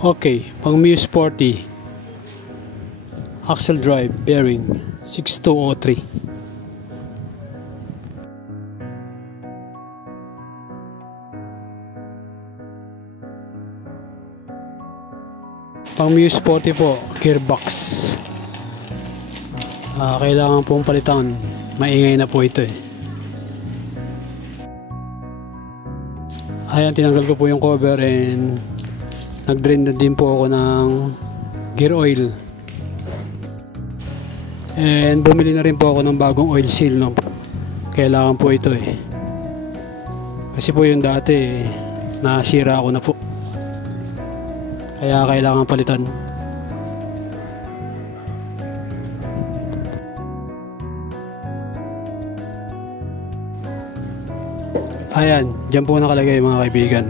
Okay, pang Muse Sporty axle drive bearing 6203. Pang Muse Sporty po, gearbox. Kailangan pong palitan, maingay na po ito eh. Ayan, tinanggal ko po yung cover and nag-drain na din po ako ng gear oil. And bumili na rin po ako ng bagong oil seal, no? Kailangan po ito eh. Kasi po yung dati nasira ako na po. Kaya kailangan palitan. Ayan, dyan po nakalagay mga kaibigan.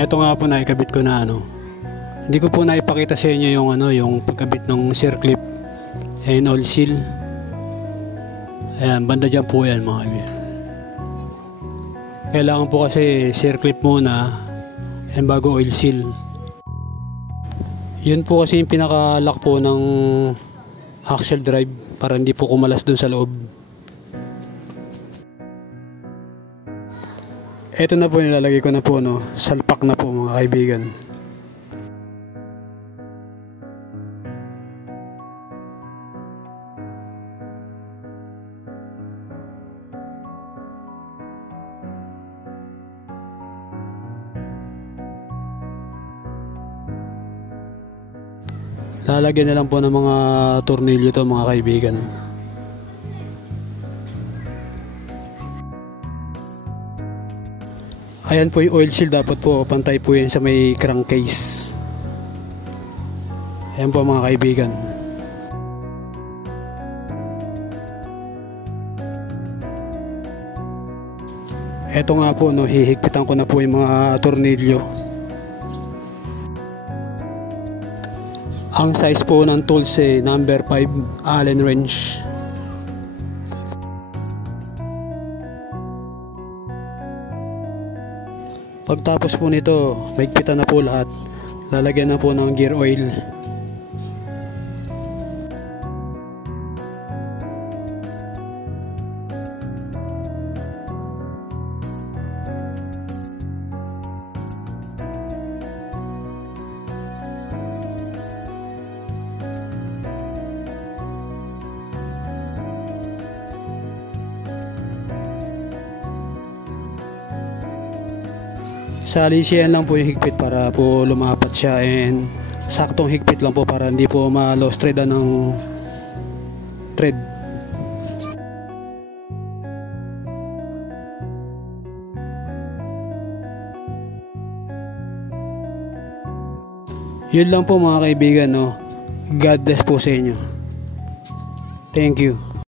Ito nga po naikabit ko na Hindi ko po naipakita sa inyo yung yung pagkabit ng circlip and oil seal. Ayan, banda dyan po yan mga kaibigan. Kailangan po kasi circlip muna and bago oil seal. Yun po kasi yung pinaka-lock po ng axle drive para hindi po kumalas dun sa loob. Ito na po nilalagay ko na po salpak na po mga kaibigan. Lalagyan na lang po ng mga tornilyo to mga kaibigan. Ayan po yung oil seal, dapat po pantay po yan sa may crankcase. Ayan po mga kaibigan. Eto nga po hihigpitan ko na po yung mga tornilyo. Ang size po ng tools number 5 Allen wrench. Pagtapos po nito, mahigpitan na po lahat. Lalagyan na po ng gear oil. Salisihan lang po yung higpit para po lumapat siya, and saktong higpit lang po para hindi po ma-lost thread ng thread. Yun lang po mga kaibigan, God bless po sa inyo. Thank you.